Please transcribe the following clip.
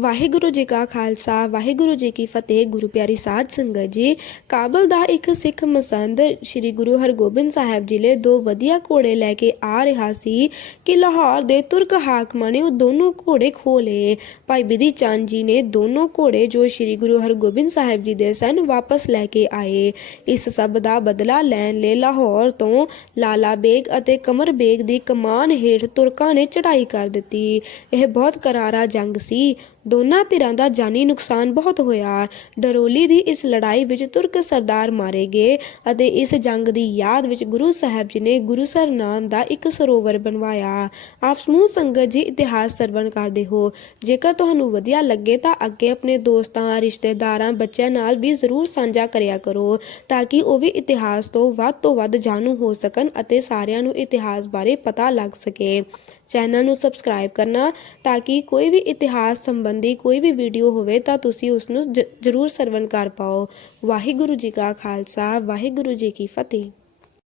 ਵਾਹਿਗੁਰੂ ਜੀ ਕਾ ਖਾਲਸਾ, ਵਾਹਿਗੁਰੂ ਜੀ ਕੀ ਫਤਿਹ, ਗੁਰੂ ਪਿਆਰੀ ਸਾਧ ਸੰਗਤ ਜੀ। ਕਾਬਲ ਦਾ ਇੱਕ ਸਿੱਖ ਮਸੰਦ ਸ੍ਰੀ ਗੁਰੂ ਹਰਗੋਬਿੰਦ ਸਾਹਿਬ ਜੀ ਲਈ ਦੋ ਵਧੀਆ ਘੋੜੇ ਲੈ ਕੇ ਆ ਰਿਹਾ ਸੀ ਕਿ ਲਾਹੌਰ ਦੇ ਤੁਰਕ ਹਾਕਮਾਂ ਨੇ ਉਹ ਦੋਨੋਂ ਘੋੜੇ ਖੋ ਲਏ ਭਾਈ ਬਿਧੀ ਚੰਦ ਜੀ ਨੇ ਦੋਨੋਂ ਘੋੜੇ ਜੋ ਸ੍ਰੀ ਗੁਰੂ ਹਰਗੋਬਿੰਦ ਸਾਹਿਬ ਜੀ ਦੇ ਸਨ ਵਾਪਸ ਲੈ ਕੇ ਆਏ। ਇਸ ਸਭ ਦਾ ਬਦਲਾ ਲੈਣ ਲਈ ਲਾਹੌਰ ਤੋਂ ਲਾਲਾ ਬੇਗ ਅਤੇ ਕਮਰ ਬੇਗ ਦੀ ਕਮਾਨ ਹੇਠ ਤੁਰਕਾਂ ਨੇ ਚੜ੍ਹਾਈ ਕਰ ਦਿੱਤੀ। ਇਹ ਬਹੁਤ ਕਰਾਰਾ ਜੰਗ ਸੀ। ਦੋਨਾਂ ਧਿਰਾਂ ਦਾ ਜਾਨੀ ਨੁਕਸਾਨ ਬਹੁਤ ਹੋਇਆ। ਡਰੋਲੀ ਦੀ ਇਸ ਲੜਾਈ ਵਿੱਚ ਤੁਰਕ ਸਰਦਾਰ ਮਾਰੇ ਗਏ ਅਤੇ ਇਸ ਜੰਗ ਦੀ ਯਾਦ ਵਿੱਚ ਗੁਰੂ ਸਾਹਿਬ ਜੀ ਨੇ ਗੁਰੂਸਰ ਨਾਮ ਦਾ ਇੱਕ ਸਰੋਵਰ ਬਣਵਾਇਆ। ਆਪ ਸਮੂਹ ਸੰਗਤ ਜੀ ਇਤਿਹਾਸ ਸਰਵਣ ਕਰਦੇ ਹੋ। ਜੇਕਰ ਤੁਹਾਨੂੰ ਵਧੀਆ ਲੱਗੇ ਤਾਂ ਅੱਗੇ ਆਪਣੇ ਦੋਸਤਾਂ, ਰਿਸ਼ਤੇਦਾਰਾਂ, ਬੱਚਿਆਂ ਨਾਲ ਵੀ ਜ਼ਰੂਰ ਸਾਂਝਾ ਕਰਿਆ ਕਰੋ ਤਾਂ ਕਿ ਉਹ ਵੀ ਇਤਿਹਾਸ ਤੋਂ ਵੱਧ ਤੋਂ ਵੱਧ ਜਾਣੂ ਹੋ ਸਕਣ ਅਤੇ ਸਾਰਿਆਂ ਨੂੰ ਇਤਿਹਾਸ ਬਾਰੇ ਪਤਾ ਲੱਗ ਸਕੇ। ਚੈਨਲ ਨੂੰ ਸਬਸਕ੍ਰਾਈਬ ਕਰਨਾ ਤਾਂ ਕਿ ਕੋਈ ਵੀ ਇਤਿਹਾਸ ਸੰਬੰਧੀ ਕੋਈ ਵੀ ਵੀਡੀਓ ਹੋਵੇ ਤਾਂ ਤੁਸੀਂ ਉਸ ਨੂੰ ਜ- ਜ਼ਰੂਰ ਸਰਵਣ ਕਰ ਪਾਓ। ਵਾਹਿਗੁਰੂ ਜੀ ਕਾ ਖਾਲਸਾ, ਵਾਹਿਗੁਰੂ ਜੀ ਕੀ ਫਤਿਹ।